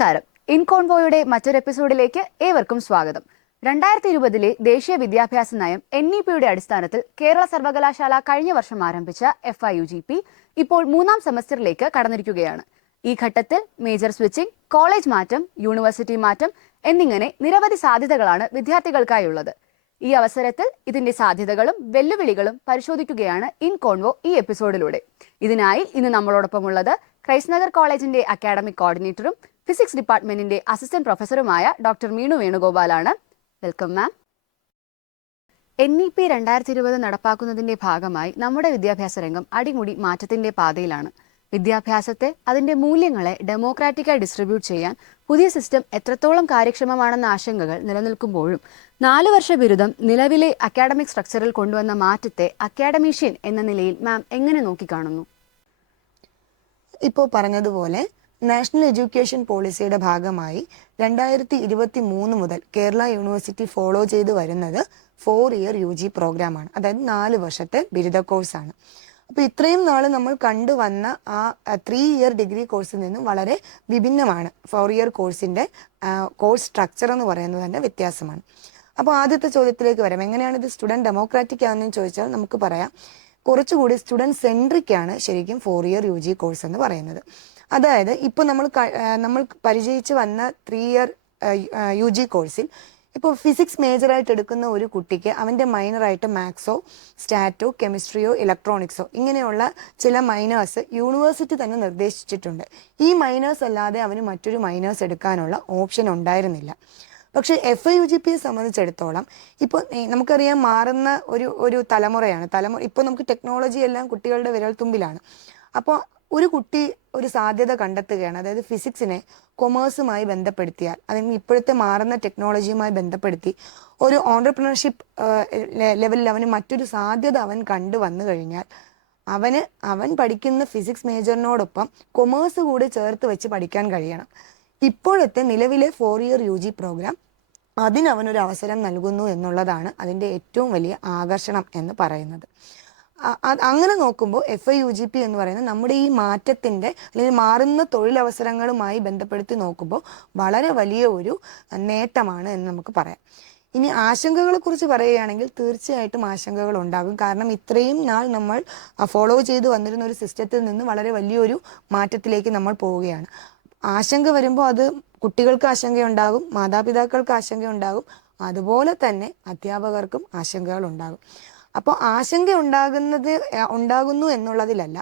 നമസ്കാരം. ഇൻകോൺവോയുടെ മറ്റൊരു എപ്പിസോഡിലേക്ക് ഏവർക്കും സ്വാഗതം. 2020 ദേശീയ വിദ്യാഭ്യാസ നയം NEP-യുടെ അടിസ്ഥാനത്തിൽ കേരള സർവകലാശാല കഴിഞ്ഞ വർഷം ആരംഭിച്ച FIUGP ഇപ്പോൾ 3-ാം സെമസ്റ്ററിലേക്ക് കടന്നിരിക്കുകയാണ്. ഈ ഘട്ടത്തിൽ മേജർ സ്വിച്ചിങ്, കോളേജ് മാറ്റം, യൂണിവേഴ്സിറ്റി മാറ്റം എന്നിങ്ങനെ നിരവധി സാധ്യതകളാണ് വിദ്യാർത്ഥികൾക്കായുള്ളത്. ഈ അവസരത്തിൽ ഇതിന്റെ സാധ്യതകളും വെല്ലുവിളികളും പരിശോധിക്കുകയാണ് ഇൻകോൺവോ ഈ എപ്പിസോഡിലൂടെ. ഇതിനായി ഇന്ന് നമ്മളോടൊപ്പമുള്ളത് ക്രൈസ്റ്റ് നഗർ കോളേജിന്റെ അക്കാഡമിക് കോർഡിനേറ്ററും ഫിസിക്സ് ഡിപ്പാർട്ട്മെന്റിന്റെ അസിസ്റ്റന്റ് പ്രൊഫസറുമായ ഡോക്ടർ മീണു വേണുഗോപാലാണ്. Welcome ma'am. NEP 2020 നടപ്പാക്കുന്നതിന്റെ ഭാഗമായി നമ്മുടെ വിദ്യാഭ്യാസ രംഗം അടിമുടി മാറ്റത്തിന്റെ പാതയിലാണ്. വിദ്യാഭ്യാസത്തെ, അതിന്റെ മൂല്യങ്ങളെ ഡെമോക്രാറ്റിക്കായി ഡിസ്ട്രിബ്യൂട്ട് ചെയ്യാൻ പുതിയ സിസ്റ്റം എത്രത്തോളം കാര്യക്ഷമമാണെന്ന ആശങ്കകൾ നിലനിൽക്കുമ്പോഴും 4 വർഷ ബിരുദം നിലവിലെ അക്കാഡമിക് സ്ട്രക്ചറിൽ കൊണ്ടുവന്ന മാറ്റത്തെ അക്കാഡമീഷ്യൻ എന്ന നിലയിൽ മാം എങ്ങനെ നോക്കിക്കാണുന്നു? ഇപ്പോൾ പറഞ്ഞതുപോലെ നാഷണൽ എഡ്യൂക്കേഷൻ പോളിസിയുടെ ഭാഗമായി 2023 മുതൽ കേരള യൂണിവേഴ്സിറ്റി ഫോളോ ചെയ്ത് വരുന്നത് 4 ഇയർ UG പ്രോഗ്രാമാണ്. അതായത് 4 വർഷത്തെ ബിരുദ കോഴ്സാണ്. അപ്പോൾ ഇത്രയും നാൾ നമ്മൾ കണ്ടുവന്ന ആ 3 ഇയർ ഡിഗ്രി കോഴ്സിൽ നിന്നും വളരെ വിഭിന്നമാണ് 4 ഇയർ കോഴ്സിൻ്റെ കോഴ്സ് സ്ട്രക്ചർ എന്ന് പറയുന്നത് തന്നെ വ്യത്യാസമാണ്. അപ്പോൾ ആദ്യത്തെ ചോദ്യത്തിലേക്ക് വരാം. എങ്ങനെയാണ് ഇത് സ്റ്റുഡൻറ് ഡെമോക്രാറ്റിക് ആണെന്ന് ചോദിച്ചാൽ നമുക്ക് പറയാം, കുറച്ചുകൂടി സ്റ്റുഡൻറ് സെൻട്രിക് ആണ് ശരിക്കും 4 ഇയർ UG കോഴ്സ് എന്ന് പറയുന്നത്. അതായത് ഇപ്പോൾ നമ്മൾ പരിചയിച്ച് വന്ന 3 ഇയർ UG കോഴ്സിൽ ഇപ്പോൾ ഫിസിക്സ് മേജറായിട്ട് എടുക്കുന്ന ഒരു കുട്ടിക്ക് അവൻ്റെ മൈനറായിട്ട് മാത്സോ, സ്റ്റാറ്റോ, കെമിസ്ട്രിയോ, ഇലക്ട്രോണിക്സോ ഇങ്ങനെയുള്ള ചില മൈനേഴ്സ് യൂണിവേഴ്സിറ്റി തന്നെ നിർദ്ദേശിച്ചിട്ടുണ്ട്. ഈ മൈനേഴ്സ് അല്ലാതെ അവന് മറ്റൊരു മൈനേഴ്സ് എടുക്കാനുള്ള ഓപ്ഷൻ ഉണ്ടായിരുന്നില്ല. പക്ഷേ FIUGPയെ സംബന്ധിച്ചിടത്തോളം ഇപ്പോൾ നമുക്കറിയാം, മാറുന്ന ഒരു തലമുറയാണ്. ഇപ്പോൾ നമുക്ക് ടെക്നോളജി എല്ലാം കുട്ടികളുടെ വിരൽത്തുമ്പിലാണ്. അപ്പോൾ ഒരു കുട്ടി ഒരു സാധ്യത കണ്ടെത്തുകയാണ്. അതായത് ഫിസിക്സിനെ കൊമേഴ്സുമായി ബന്ധപ്പെടുത്തിയാൽ, അല്ലെങ്കിൽ ഇപ്പോഴത്തെ മാറുന്ന ടെക്നോളജിയുമായി ബന്ധപ്പെടുത്തി ഒരു ഓൺട്രപ്രണർഷിപ്പ് ലെവലിൽ അവന് മറ്റൊരു സാധ്യത അവൻ കണ്ടുവന്നു കഴിഞ്ഞാൽ അവൻ പഠിക്കുന്ന ഫിസിക്സ് മേജറിനോടൊപ്പം കൊമേഴ്സ് കൂടി ചേർത്ത് വെച്ച് പഠിക്കാൻ കഴിയണം. ഇപ്പോഴത്തെ നിലവിലെ 4 ഇയർ UG പ്രോഗ്രാം അതിനവനൊരു അവസരം നൽകുന്നു എന്നുള്ളതാണ് അതിൻ്റെ ഏറ്റവും വലിയ ആകർഷണം എന്ന് പറയുന്നത്. അങ്ങനെ നോക്കുമ്പോൾ FIUGP എന്ന് പറയുന്നത് നമ്മുടെ ഈ മാറ്റത്തിൻ്റെ അല്ലെങ്കിൽ മാറുന്ന തൊഴിലവസരങ്ങളുമായി ബന്ധപ്പെടുത്തി നോക്കുമ്പോൾ വളരെ വലിയ ഒരു നേട്ടമാണ് എന്ന് നമുക്ക് പറയാം. ഇനി ആശങ്കകളെ കുറിച്ച് പറയുകയാണെങ്കിൽ തീർച്ചയായിട്ടും ആശങ്കകൾ ഉണ്ടാകും. കാരണം ഇത്രയും നാൾ നമ്മൾ ഫോളോ ചെയ്ത് വന്നിരുന്ന ഒരു സിസ്റ്റത്തിൽ നിന്ന് വളരെ വലിയൊരു മാറ്റത്തിലേക്ക് നമ്മൾ പോവുകയാണ്. ആശങ്ക വരുമ്പോൾ അത് കുട്ടികൾക്ക് ആശങ്കയുണ്ടാകും, മാതാപിതാക്കൾക്ക് ആശങ്കയുണ്ടാകും, അതുപോലെ തന്നെ അധ്യാപകർക്കും ആശങ്കകൾ ഉണ്ടാകും. അപ്പോൾ ആശങ്ക ഉണ്ടാകുന്നു എന്നുള്ളതിലല്ല,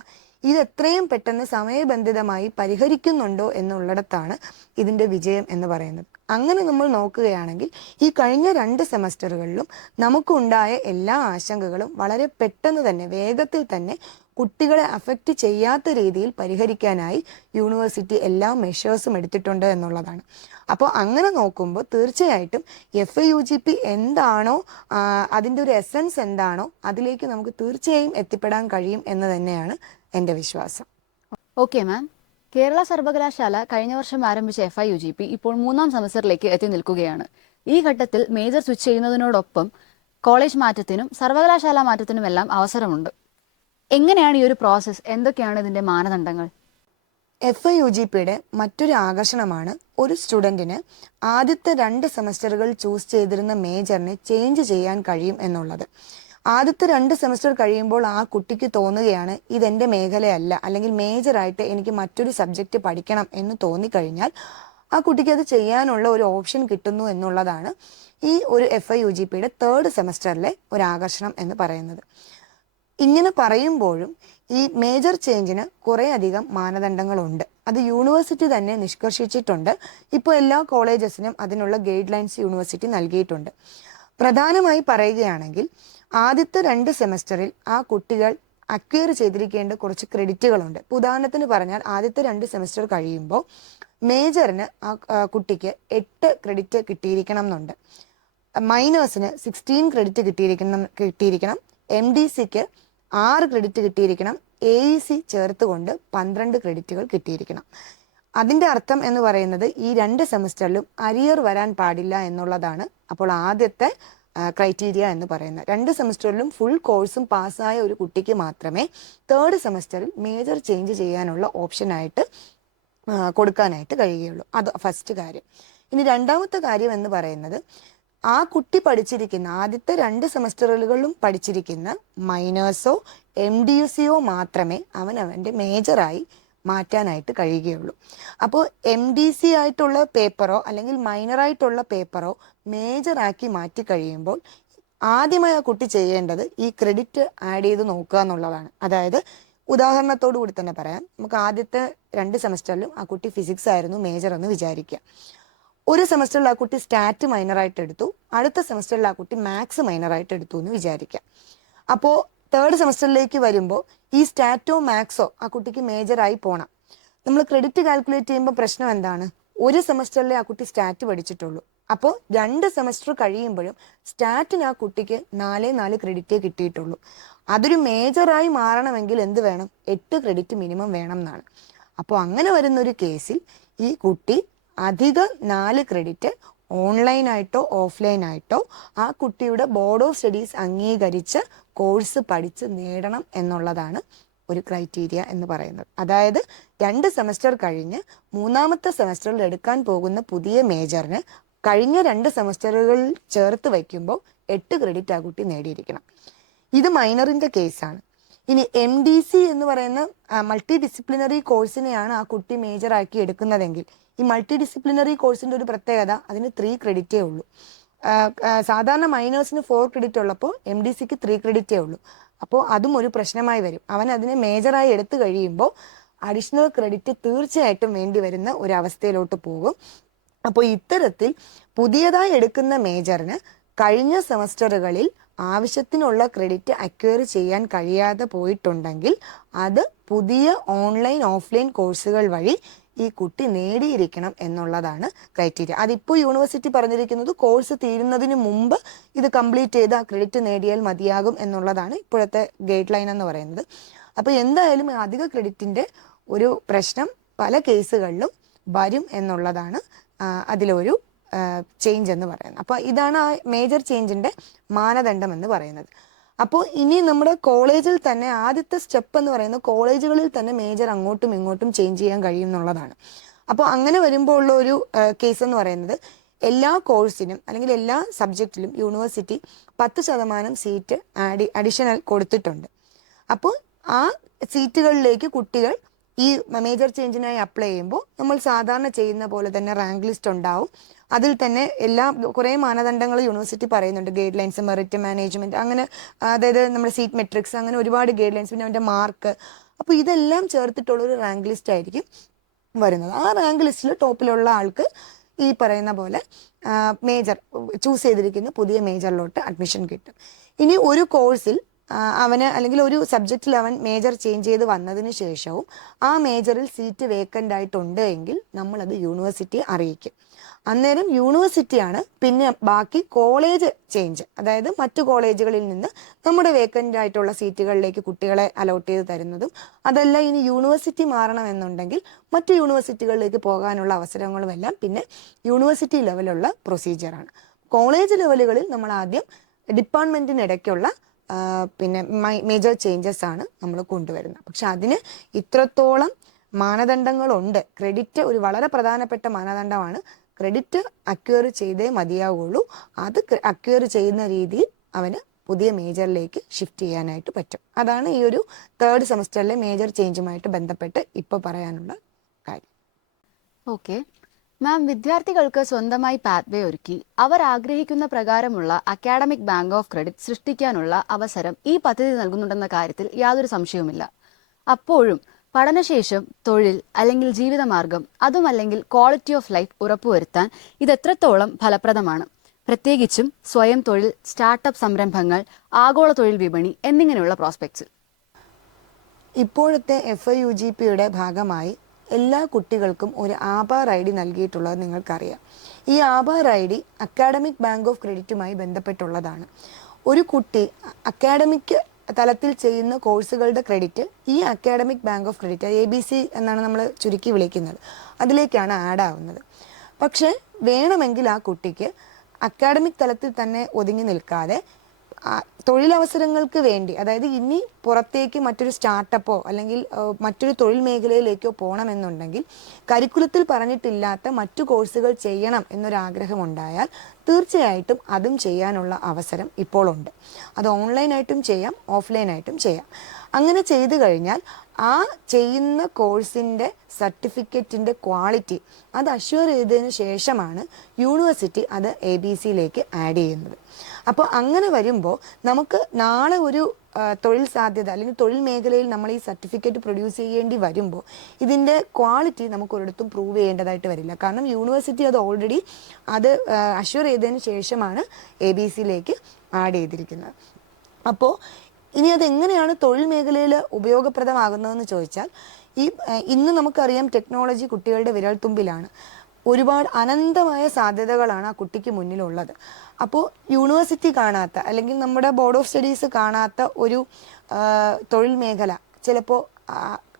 ഇത് എത്രയും പെട്ടെന്ന് സമയബന്ധിതമായി പരിഹരിക്കുന്നുണ്ടോ എന്നുള്ളിടത്താണ് ഇതിൻ്റെ വിജയം എന്ന് പറയുന്നത്. അങ്ങനെ നമ്മൾ നോക്കുകയാണെങ്കിൽ ഈ കഴിഞ്ഞ 2 സെമസ്റ്ററുകളിലും നമുക്കുണ്ടായ എല്ലാ ആശങ്കകളും വളരെ പെട്ടെന്ന് തന്നെ, വേഗത്തിൽ തന്നെ കുട്ടികളെ അഫക്റ്റ് ചെയ്യാത്ത രീതിയിൽ പരിഹരിക്കാനായി യൂണിവേഴ്സിറ്റി എല്ലാ മെഷേഴ്സും എടുത്തിട്ടുണ്ട് എന്നുള്ളതാണ്. അപ്പോൾ അങ്ങനെ നോക്കുമ്പോൾ തീർച്ചയായിട്ടും FIUGP എന്താണോ, അതിൻ്റെ ഒരു എസൻസ് എന്താണോ, അതിലേക്ക് നമുക്ക് തീർച്ചയായും എത്തിപ്പെടാൻ കഴിയും എന്ന് തന്നെയാണ് എൻ്റെ വിശ്വാസം. Okay ma'am. കേരള സർവകലാശാല കഴിഞ്ഞ വർഷം ആരംഭിച്ച FIUGP ഇപ്പോൾ 3-ാം സെമസ്റ്ററിലേക്ക് എത്തി നിൽക്കുകയാണ്. ഈ ഘട്ടത്തിൽ മേജർ സ്വിച്ച് ചെയ്യുന്നതിനോടൊപ്പം കോളേജ് മാറ്റത്തിനും സർവകലാശാല മാറ്റത്തിനുമെല്ലാം അവസരമുണ്ട്. എങ്ങനെയാണ് ഈ ഒരു പ്രോസസ്സ്? എന്തൊക്കെയാണ് ഇതിന്റെ മാനദണ്ഡങ്ങൾ? FIUGPയുടെ മറ്റൊരു ആകർഷണമാണ് ഒരു സ്റ്റുഡൻറ്റിന് ആദ്യത്തെ 2 സെമസ്റ്ററുകൾ ചൂസ് ചെയ്തിരുന്ന മേജറിനെ ചേഞ്ച് ചെയ്യാൻ കഴിയും എന്നുള്ളത്. ആദ്യത്തെ 2 സെമസ്റ്റർ കഴിയുമ്പോൾ ആ കുട്ടിക്ക് തോന്നുകയാണ്, ഇതെൻ്റെ മേഖലയല്ല, അല്ലെങ്കിൽ മേജറായിട്ട് എനിക്ക് മറ്റൊരു സബ്ജക്റ്റ് പഠിക്കണം എന്ന് തോന്നിക്കഴിഞ്ഞാൽ ആ കുട്ടിക്ക് അത് ചെയ്യാനുള്ള ഒരു ഓപ്ഷൻ കിട്ടുന്നു എന്നുള്ളതാണ് ഈ ഒരു FIUGPയുടെ 3rd സെമസ്റ്ററിലെ ഒരു ആകർഷണം എന്ന് പറയുന്നത്. ഇങ്ങനെ പറയുമ്പോഴും ഈ മേജർ ചേഞ്ചിന് കുറേ അധികം മാനദണ്ഡങ്ങളുണ്ട്. അത് യൂണിവേഴ്സിറ്റി തന്നെ നിഷ്കർഷിച്ചിട്ടുണ്ട്. ഇപ്പോൾ എല്ലാ കോളേജസിനും അതിനുള്ള ഗൈഡ് ലൈൻസ് യൂണിവേഴ്സിറ്റി നൽകിയിട്ടുണ്ട്. പ്രധാനമായി പറയുകയാണെങ്കിൽ ആദ്യത്തെ 2 സെമസ്റ്ററിൽ ആ കുട്ടികൾ അക്വയർ ചെയ്തിരിക്കേണ്ട കുറച്ച് ക്രെഡിറ്റുകളുണ്ട്. ഉദാഹരണത്തിന് പറഞ്ഞാൽ ആദ്യത്തെ 2 സെമസ്റ്റർ കഴിയുമ്പോൾ മേജറിന് ആ കുട്ടിക്ക് 8 ക്രെഡിറ്റ് കിട്ടിയിരിക്കണം എന്നുണ്ട്, മൈനേഴ്സിന് 16 ക്രെഡിറ്റ് കിട്ടിയിരിക്കണം, MDCക്ക് 6 ക്രെഡിറ്റ് കിട്ടിയിരിക്കണം, AEC ചേർത്തുകൊണ്ട് 12 ക്രെഡിറ്റുകൾ കിട്ടിയിരിക്കണം. അതിൻ്റെ അർത്ഥം എന്ന് പറയുന്നത് ഈ 2 സെമസ്റ്ററിലും അരിയർ വരാൻ പാടില്ല എന്നുള്ളതാണ്. അപ്പോൾ ആദ്യത്തെ ക്രൈറ്റീരിയ എന്ന് പറയുന്നത് 2 സെമസ്റ്ററിലും ഫുൾ കോഴ്സും പാസ്സായ ഒരു കുട്ടിക്ക് മാത്രമേ 3rd സെമസ്റ്ററിൽ മേജർ ചേഞ്ച് ചെയ്യാനുള്ള ഓപ്ഷനായിട്ട് കൊടുക്കാനായിട്ട് കഴിയുകയുള്ളൂ. അത് ഫസ്റ്റ് കാര്യം. ഇനി രണ്ടാമത്തെ കാര്യം എന്ന് പറയുന്നത്, ആ കുട്ടി പഠിച്ചിരിക്കുന്ന ആദ്യത്തെ 2 സെമസ്റ്ററുകളിലും പഠിച്ചിരിക്കുന്ന മൈനേഴ്സോ MDCയോ മാത്രമേ അവൻ്റെ മേജറായി മാറ്റാനായിട്ട് കഴിയുകയുള്ളൂ. അപ്പോൾ MDC ആയിട്ടുള്ള പേപ്പറോ അല്ലെങ്കിൽ മൈനറായിട്ടുള്ള പേപ്പറോ മേജറാക്കി മാറ്റി കഴിയുമ്പോൾ ആദ്യമായി ആ കുട്ടി ചെയ്യേണ്ടത് ഈ ക്രെഡിറ്റ് ആഡ് ചെയ്ത് നോക്കുക എന്നുള്ളതാണ്. അതായത് ഉദാഹരണത്തോടു കൂടി തന്നെ പറയാം. നമുക്ക് ആദ്യത്തെ 2 സെമസ്റ്ററിലും ആ കുട്ടി ഫിസിക്സ് ആയിരുന്നു മേജർ എന്ന് വിചാരിക്കുക. ഒരു സെമസ്റ്ററിൽ ആ കുട്ടി സ്റ്റാറ്റ് മൈനറായിട്ട് എടുത്തു, അടുത്ത സെമസ്റ്ററിൽ ആ കുട്ടി മാത്സ് മൈനറായിട്ട് എടുത്തു എന്ന് വിചാരിക്കാം. അപ്പോൾ 3rd സെമസ്റ്ററിലേക്ക് വരുമ്പോൾ ഈ സ്റ്റാറ്റോ മാത്സോ ആ കുട്ടിക്ക് മേജറായി പോകണം. നമ്മൾ ക്രെഡിറ്റ് കാൽക്കുലേറ്റ് ചെയ്യുമ്പോൾ പ്രശ്നം എന്താണ്? ഒരു സെമസ്റ്ററിലെ ആ കുട്ടി സ്റ്റാറ്റ് പഠിച്ചിട്ടുള്ളൂ. അപ്പോൾ 2 സെമസ്റ്റർ കഴിയുമ്പോഴും സ്റ്റാറ്റിന് ആ കുട്ടിക്ക് 4 ക്രെഡിറ്റേ കിട്ടിയിട്ടുള്ളൂ. അതൊരു മേജറായി മാറണമെങ്കിൽ എന്ത് വേണം? 8 ക്രെഡിറ്റ് മിനിമം വേണം എന്നാണ്. അപ്പോൾ അങ്ങനെ വരുന്നൊരു കേസിൽ ഈ കുട്ടി അധിക 4 ക്രെഡിറ്റ് ഓൺലൈനായിട്ടോ ഓഫ്ലൈനായിട്ടോ ആ കുട്ടിയുടെ ബോർഡ് ഓഫ് സ്റ്റഡീസ് അംഗീകരിച്ച കോഴ്സ് പഠിച്ച് നേടണം എന്നുള്ളതാണ് ഒരു ക്രൈറ്റീരിയ എന്ന് പറയുന്നത്. അതായത് 2 സെമസ്റ്റർ കഴിഞ്ഞ് 3ാമത്തെ സെമസ്റ്ററിൽ എടുക്കാൻ പോകുന്ന പുതിയ മേജറിന് കഴിഞ്ഞ 2 സെമസ്റ്ററുകൾ ചേർത്ത് വയ്ക്കുമ്പോൾ 8 ക്രെഡിറ്റ് ആ കുട്ടി നേടിയിരിക്കണം. ഇത് മൈനറിൻ്റെ കേസാണ്. ഇനി MDC എന്ന് പറയുന്ന മൾട്ടി ഡിസിപ്ലിനറി കോഴ്സിനെയാണ് ആ കുട്ടി മേജറാക്കി എടുക്കുന്നതെങ്കിൽ, ഈ മൾട്ടി ഡിസിപ്ലിനറി കോഴ്സിൻ്റെ ഒരു പ്രത്യേകത, അതിന് 3 ക്രെഡിറ്റേ ഉള്ളൂ. സാധാരണ മൈനേഴ്സിന് 4 ക്രെഡിറ്റ് ഉള്ളപ്പോൾ MDCക്ക് 3 ക്രെഡിറ്റേ ഉള്ളൂ. അപ്പോൾ അതും ഒരു പ്രശ്നമായി വരും. അവൻ അതിനെ മേജറായി എടുത്തു കഴിയുമ്പോൾ അഡീഷണൽ ക്രെഡിറ്റ് തീർച്ചയായിട്ടും വേണ്ടി വരുന്ന ഒരവസ്ഥയിലോട്ട് പോകും. അപ്പോൾ ഇത്തരത്തിൽ പുതിയതായി എടുക്കുന്ന മേജറിന് കഴിഞ്ഞ സെമസ്റ്ററുകളിൽ ആവശ്യത്തിനുള്ള ക്രെഡിറ്റ് അക്വയർ ചെയ്യാൻ കഴിയാതെ പോയിട്ടുണ്ടെങ്കിൽ അത് പുതിയ ഓൺലൈൻ ഓഫ്ലൈൻ കോഴ്സുകൾ വഴി ഈ കുട്ടി നേടിയിരിക്കണം എന്നുള്ളതാണ് ക്രൈറ്റീരിയ. അതിപ്പോൾ യൂണിവേഴ്സിറ്റി പറഞ്ഞിരിക്കുന്നത് കോഴ്സ് തീരുന്നതിന് മുമ്പ് ഇത് കംപ്ലീറ്റ് ചെയ്ത് ആ ക്രെഡിറ്റ് നേടിയാൽ മതിയാകും എന്നുള്ളതാണ് ഇപ്പോഴത്തെ ഗൈഡ് ലൈൻ എന്ന് പറയുന്നത്. അപ്പോൾ എന്തായാലും അധിക ക്രെഡിറ്റിൻ്റെ ഒരു പ്രശ്നം പല കേസുകളിലും വരും എന്നുള്ളതാണ് അതിലൊരു ചേഞ്ച് എന്ന് പറയുന്നത്. അപ്പോൾ ഇതാണ് ആ മേജർ ചേഞ്ചിൻ്റെ മാനദണ്ഡം എന്ന് പറയുന്നത്. അപ്പോൾ ഇനി നമ്മുടെ കോളേജിൽ തന്നെ ആദ്യത്തെ സ്റ്റെപ്പ് എന്ന് പറയുന്നത് കോളേജുകളിൽ തന്നെ മേജർ അങ്ങോട്ടും ഇങ്ങോട്ടും ചേഞ്ച് ചെയ്യാൻ കഴിയും എന്നുള്ളതാണ്. അപ്പോൾ അങ്ങനെ വരുമ്പോൾ ഉള്ള ഒരു കേസ് എന്ന് പറയുന്നത്, എല്ലാ കോഴ്സിനും അല്ലെങ്കിൽ എല്ലാ സബ്ജക്റ്റിലും യൂണിവേഴ്സിറ്റി 10% സീറ്റ് അഡീഷണൽ കൊടുത്തിട്ടുണ്ട്. അപ്പോൾ ആ സീറ്റുകളിലേക്ക് കുട്ടികൾ ഈ മേജർ ചേഞ്ചിനായി അപ്ലൈ ചെയ്യുമ്പോൾ നമ്മൾ സാധാരണ ചെയ്യുന്ന പോലെ തന്നെ റാങ്ക് ലിസ്റ്റ് ഉണ്ടാവും. അതിൽ തന്നെ കുറേ മാനദണ്ഡങ്ങൾ യൂണിവേഴ്സിറ്റി പറയുന്നുണ്ട്, ഗൈഡ് ലൈൻസ്, മെറിറ്റ് മാനേജ്മെൻറ്റ്, അങ്ങനെ അതായത് നമ്മുടെ സീറ്റ് മെട്രിക്സ്, അങ്ങനെ ഒരുപാട് ഗൈഡ് ലൈൻസ്, പിന്നെ അവൻ്റെ മാർക്ക്. അപ്പോൾ ഇതെല്ലാം ചേർത്തിട്ടുള്ളൊരു റാങ്ക് ലിസ്റ്റ് ആയിരിക്കും വരുന്നത്. ആ റാങ്ക് ലിസ്റ്റിൽ ടോപ്പിലുള്ള ആൾക്ക് ഈ പറയുന്ന പോലെ മേജർ ചൂസ് ചെയ്തിരിക്കുന്ന പുതിയ മേജറിലോട്ട് അഡ്മിഷൻ കിട്ടും. ഇനി ഒരു കോഴ്സിൽ അവന് അല്ലെങ്കിൽ ഒരു സബ്ജക്റ്റിൽ അവൻ മേജർ ചേഞ്ച് ചെയ്ത് വന്നതിന് ശേഷവും ആ മേജറിൽ സീറ്റ് വേക്കൻ്റ് ആയിട്ടുണ്ട് എങ്കിൽ നമ്മളത് യൂണിവേഴ്സിറ്റിയെ അറിയിക്കും. അന്നേരം യൂണിവേഴ്സിറ്റിയാണ് പിന്നെ ബാക്കി കോളേജ് ചേഞ്ച്, അതായത് മറ്റു കോളേജുകളിൽ നിന്ന് നമ്മുടെ വേക്കൻ്റ് ആയിട്ടുള്ള സീറ്റുകളിലേക്ക് കുട്ടികളെ അലോട്ട് ചെയ്ത് തരുന്നതും. അതല്ല ഇനി യൂണിവേഴ്സിറ്റി മാറണമെന്നുണ്ടെങ്കിൽ മറ്റു യൂണിവേഴ്സിറ്റികളിലേക്ക് പോകാനുള്ള അവസരങ്ങളുമെല്ലാം പിന്നെ യൂണിവേഴ്സിറ്റി ലെവലുള്ള പ്രൊസീജിയറാണ്. കോളേജ് ലെവലുകളിൽ നമ്മൾ ആദ്യം ഡിപ്പാർട്ട്മെൻറ്റിനിടയ്ക്കുള്ള പിന്നെ മേജർ ചേഞ്ചസ് ആണ് നമ്മൾ കൊണ്ടുവരുന്നത്. പക്ഷെ അതിന് ഇത്രത്തോളം മാനദണ്ഡങ്ങളുണ്ട്. ക്രെഡിറ്റ് ഒരു വളരെ പ്രധാനപ്പെട്ട മാനദണ്ഡമാണ്. ക്രെഡിറ്റ് അക്വയർ ചെയ്തേ മതിയാവുള്ളൂ. അത് അക്വയർ ചെയ്യുന്ന രീതിയിൽ അവന് പുതിയ മേജറിലേക്ക് ഷിഫ്റ്റ് ചെയ്യാനായിട്ട് പറ്റും. അതാണ് ഈ ഒരു 3rd സെമസ്റ്ററിലെ മേജർ ചേഞ്ചുമായിട്ട് ബന്ധപ്പെട്ട് ഇപ്പോൾ പറയാനുള്ള കാര്യം. ഓക്കെ മാം, വിദ്യാർത്ഥികൾക്ക് സ്വന്തമായി പാത്വേ ഒരുക്കി അവർ ആഗ്രഹിക്കുന്ന പ്രകാരമുള്ള അക്കാഡമിക് ബാങ്ക് ഓഫ് ക്രെഡിറ്റ് സൃഷ്ടിക്കാനുള്ള അവസരം ഈ പദ്ധതി നൽകുന്നുണ്ടെന്ന കാര്യത്തിൽ യാതൊരു സംശയവുമില്ല. അപ്പോഴും പഠനശേഷം തൊഴിൽ അല്ലെങ്കിൽ ജീവിതമാർഗം, അതുമല്ലെങ്കിൽ ക്വാളിറ്റി ഓഫ് ലൈഫ് ഉറപ്പുവരുത്താൻ ഇത് എത്രത്തോളം ഫലപ്രദമാണ്? പ്രത്യേകിച്ചും സ്വയം തൊഴിൽ, സ്റ്റാർട്ടപ്പ് സംരംഭങ്ങൾ, ആഗോള തൊഴിൽ വിപണി എന്നിങ്ങനെയുള്ള പ്രോസ്പെക്ട്സിൽ. ഇപ്പോഴത്തെ FIUGPയുടെ ഭാഗമായി എല്ലാ കുട്ടികൾക്കും ഒരു ആധാർ ID നൽകിയിട്ടുള്ളത് നിങ്ങൾക്കറിയാം. ഈ Aadhaar ID academic bank of ക്രെഡിറ്റുമായി ബന്ധപ്പെട്ടുള്ളതാണ്. ഒരു കുട്ടി അക്കാഡമിക് തലത്തിൽ ചെയ്യുന്ന കോഴ്സുകളുടെ ക്രെഡിറ്റ് ഈ academic bank of credit, ABC എന്നാണ് നമ്മൾ ചുരുക്കി വിളിക്കുന്നത്, അതിലേക്കാണ് ആഡ് ആവുന്നത്. പക്ഷേ വേണമെങ്കിൽ ആ കുട്ടിക്ക് അക്കാഡമിക് തലത്തിൽ തന്നെ ഒതുങ്ങി നിൽക്കാതെ തൊഴിലവസരങ്ങൾക്ക് വേണ്ടി, അതായത് ഇനി പുറത്തേക്ക് മറ്റൊരു സ്റ്റാർട്ടപ്പോ അല്ലെങ്കിൽ മറ്റൊരു തൊഴിൽ മേഖലയിലേക്കോ പോകണമെന്നുണ്ടെങ്കിൽ കരിക്കുലത്തിൽ പറഞ്ഞിട്ടില്ലാത്ത മറ്റു കോഴ്സുകൾ ചെയ്യണം എന്നൊരാഗ്രഹം ഉണ്ടായാൽ തീർച്ചയായിട്ടും അതും ചെയ്യാനുള്ള അവസരം ഇപ്പോൾ ഉണ്ട്. അത് ഓൺലൈനായിട്ടും ചെയ്യാം, ഓഫ്ലൈനായിട്ടും ചെയ്യാം. അങ്ങനെ ചെയ്തു കഴിഞ്ഞാൽ ആ ചെയ്യുന്ന കോഴ്സിൻ്റെ സർട്ടിഫിക്കറ്റിൻ്റെ ക്വാളിറ്റി അത് അഷ്വർ ചെയ്തതിന് ശേഷമാണ് യൂണിവേഴ്സിറ്റി അത് ABC-യിലേക്ക് ആഡ് ചെയ്യുന്നത്. അപ്പോൾ അങ്ങനെ വരുമ്പോൾ നമുക്ക് നാളെ ഒരു തൊഴിൽ സാധ്യത അല്ലെങ്കിൽ തൊഴിൽ മേഖലയിൽ നമ്മൾ ഈ സർട്ടിഫിക്കറ്റ് പ്രൊഡ്യൂസ് ചെയ്യേണ്ടി വരുമ്പോൾ ഇതിൻ്റെ ക്വാളിറ്റി നമുക്ക് ഒരിടത്തും പ്രൂവ് ചെയ്യേണ്ടതായിട്ട് വരില്ല. കാരണം യൂണിവേഴ്സിറ്റി അത് ഓൾറെഡി അത് അഷ്വർ ചെയ്തതിന് ശേഷമാണ് ABC-യിലേക്ക് ആഡ് ചെയ്തിരിക്കുന്നത്. അപ്പോൾ ഇനി അതെങ്ങനെയാണ് തൊഴിൽ മേഖലയിൽ ഉപയോഗപ്രദമാകുന്നതെന്ന് ചോദിച്ചാൽ, ഇന്ന് നമുക്കറിയാം ടെക്നോളജി കുട്ടികളുടെ വിരൽത്തുമ്പിലാണ്. ഒരുപാട് അനന്തമായ സാധ്യതകളാണ് ആ കുട്ടിക്ക് മുന്നിലുള്ളത്. അപ്പോൾ യൂണിവേഴ്സിറ്റി കാണാത്ത അല്ലെങ്കിൽ നമ്മുടെ ബോർഡ് ഓഫ് സ്റ്റഡീസ് കാണാത്ത ഒരു തൊഴിൽ മേഖല ചിലപ്പോൾ